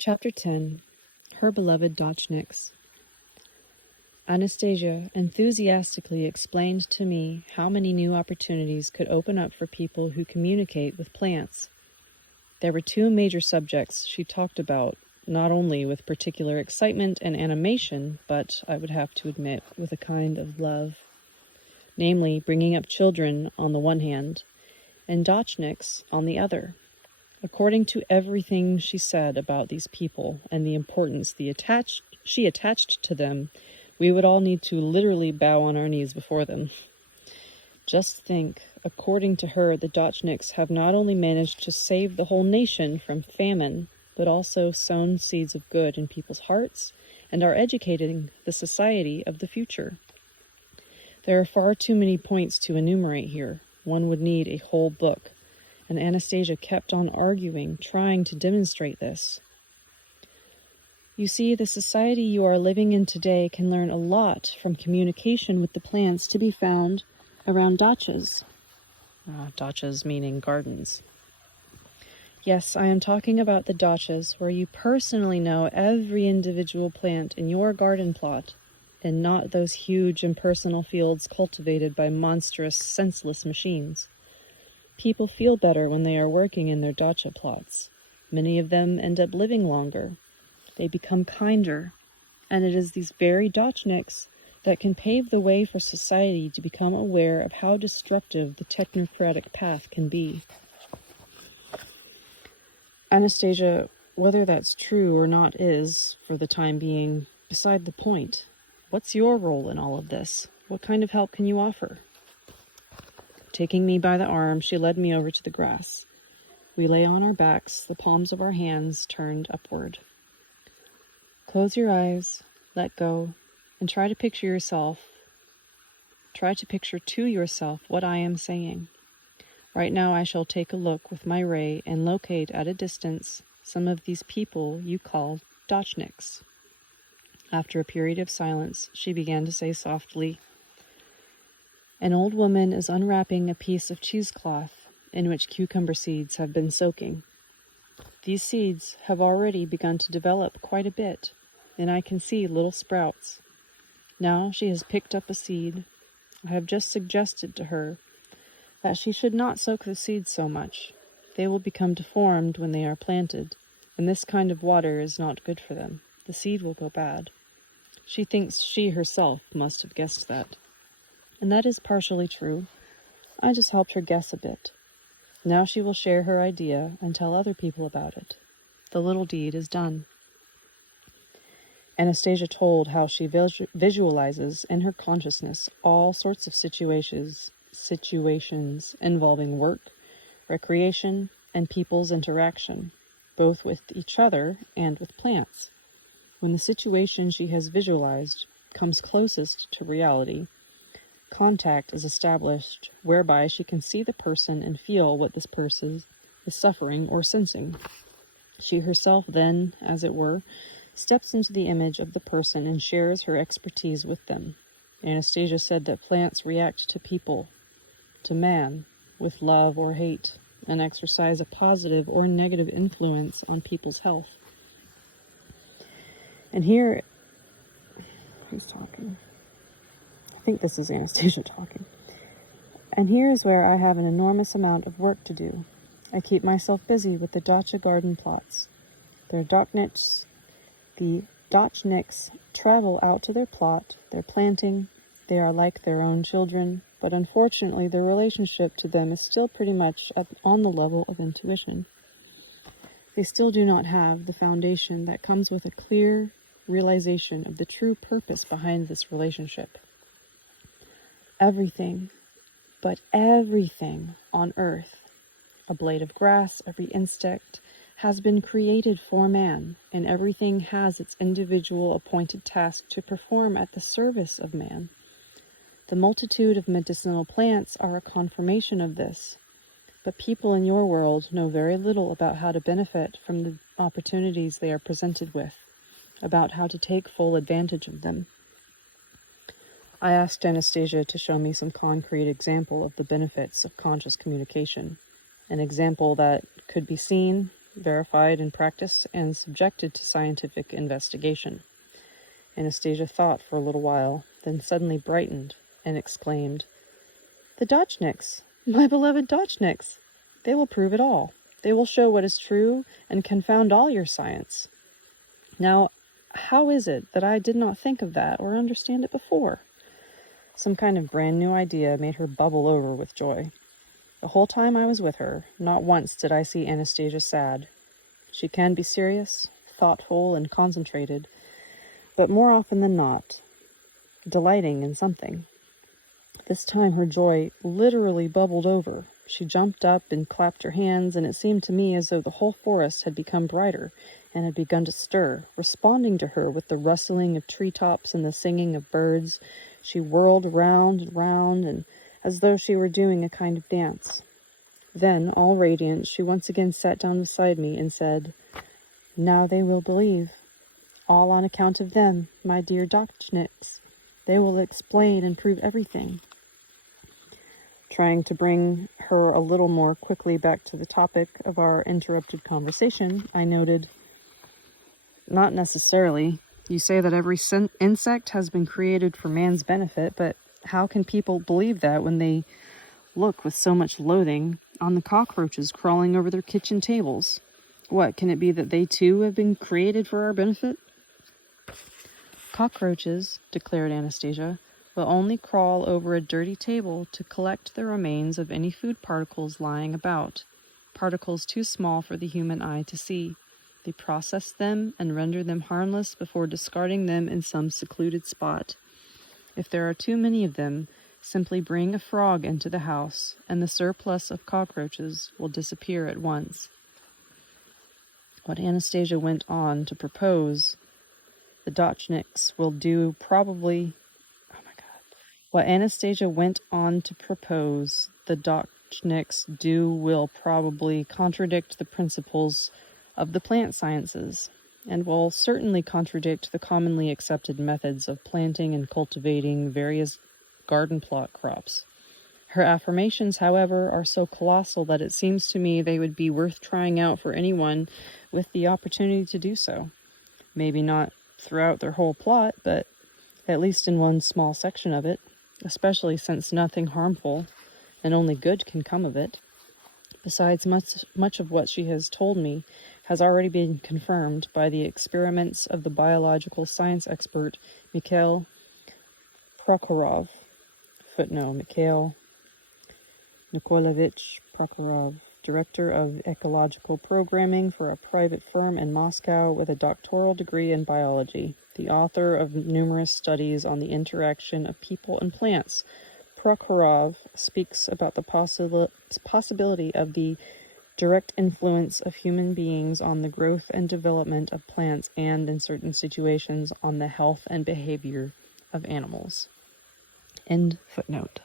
Chapter 10. Her Beloved Dachniks. Anastasia enthusiastically explained to me how many new opportunities could open up for people who communicate with plants. There were two major subjects she talked about, not only with particular excitement and animation, but, I would have to admit, with a kind of love. Namely, bringing up children on the one hand, and Dachniks on the other. According to everything she said about these people and the importance she attached to them, we would all need to literally bow on our knees before them. Just think, according to her, the Dachniks have not only managed to save the whole nation from famine, but also sown seeds of good in people's hearts and are educating the society of the future. There are far too many points to enumerate here. One would need a whole book. And Anastasia kept on arguing, trying to demonstrate this. You see, the society you are living in today can learn a lot from communication with the plants to be found around dachas. Dachas meaning gardens. Yes, I am talking about the dachas where you personally know every individual plant in your garden plot, and not those huge impersonal fields cultivated by monstrous, senseless machines. People feel better when they are working in their dacha plots. Many of them end up living longer. They become kinder. And it is these very Dachniks that can pave the way for society to become aware of how destructive the technocratic path can be. Anastasia, whether that's true or not is, for the time being, beside the point. What's your role in all of this? What kind of help can you offer? Taking me by the arm, she led me over to the grass. We lay on our backs, the palms of our hands turned upward. Close your eyes, let go, and try to picture to yourself what I am saying. Right now I shall take a look with my ray and locate at a distance some of these people you call Dachniks. After a period of silence, she began to say softly, "An old woman is unwrapping a piece of cheesecloth in which cucumber seeds have been soaking. These seeds have already begun to develop quite a bit, and I can see little sprouts. Now she has picked up a seed. I have just suggested to her that she should not soak the seeds so much. They will become deformed when they are planted, and this kind of water is not good for them. The seed will go bad." She thinks she herself must have guessed that. And that is partially true. I just helped her guess a bit. Now she will share her idea and tell other people about it. The little deed is done. Anastasia told how she visualizes in her consciousness all sorts of situations involving work, recreation, and people's interaction, both with each other and with plants. When the situation she has visualized comes closest to reality, contact is established whereby she can see the person and feel what this person is suffering or sensing. She herself then, as it were, steps into the image of the person and shares her expertise with them. Anastasia said that plants react to people, to man, with love or hate, and exercise a positive or negative influence on people's health. And here, who's talking? I think this is Anastasia talking. And here is where I have an enormous amount of work to do. I keep myself busy with the dacha garden plots. The Dachniks travel out to their plot, they're planting, they are like their own children, but unfortunately their relationship to them is still pretty much on the level of intuition. They still do not have the foundation that comes with a clear realization of the true purpose behind this relationship. Everything, but everything on earth, a blade of grass, every insect, has been created for man, and everything has its individual appointed task to perform at the service of man. The multitude of medicinal plants are a confirmation of this, but people in your world know very little about how to benefit from the opportunities they are presented with, about how to take full advantage of them. I asked Anastasia to show me some concrete example of the benefits of conscious communication, an example that could be seen, verified in practice, and subjected to scientific investigation. Anastasia thought for a little while, then suddenly brightened and exclaimed, "The Dachniks! My beloved Dachniks! They will prove it all. They will show what is true and confound all your science. Now, how is it that I did not think of that or understand it before?" Some kind of brand new idea made her bubble over with joy. The whole time I was with her, not once did I see Anastasia sad. She can be serious, thoughtful, and concentrated, but more often than not, delighting in something. This time her joy literally bubbled over. She jumped up and clapped her hands, and it seemed to me as though the whole forest had become brighter and had begun to stir, responding to her with the rustling of treetops and the singing of birds. She whirled round and round, and as though she were doing a kind of dance. Then, all radiant, she once again sat down beside me and said, "Now they will believe. All on account of them, my dear Dachniks. They will explain and prove everything." Trying to bring her a little more quickly back to the topic of our interrupted conversation, I noted, "Not necessarily. You say that every insect has been created for man's benefit, but how can people believe that when they look with so much loathing on the cockroaches crawling over their kitchen tables? What, can it be that they too have been created for our benefit?" "Cockroaches," declared Anastasia, "will only crawl over a dirty table to collect the remains of any food particles lying about, particles too small for the human eye to see. They process them and render them harmless before discarding them in some secluded spot. If there are too many of them, simply bring a frog into the house, and the surplus of cockroaches will disappear at once." What Anastasia went on to propose the Dachniks will do probably... What Anastasia went on to propose the Dachniks will probably contradict the principles of the plant sciences, and will certainly contradict the commonly accepted methods of planting and cultivating various garden plot crops. Her affirmations, however, are so colossal that it seems to me they would be worth trying out for anyone with the opportunity to do so. Maybe not throughout their whole plot, but at least in one small section of it, especially since nothing harmful and only good can come of it. Besides, much of what she has told me has already been confirmed by the experiments of the biological science expert Mikhail Prokhorov. Footnote: Mikhail Nikolaevich Prokhorov, director of ecological programming for a private firm in Moscow with a doctoral degree in biology, the author of numerous studies on the interaction of people and plants. Prokhorov speaks about the possibility of the direct influence of human beings on the growth and development of plants and, in certain situations, on the health and behavior of animals. End footnote.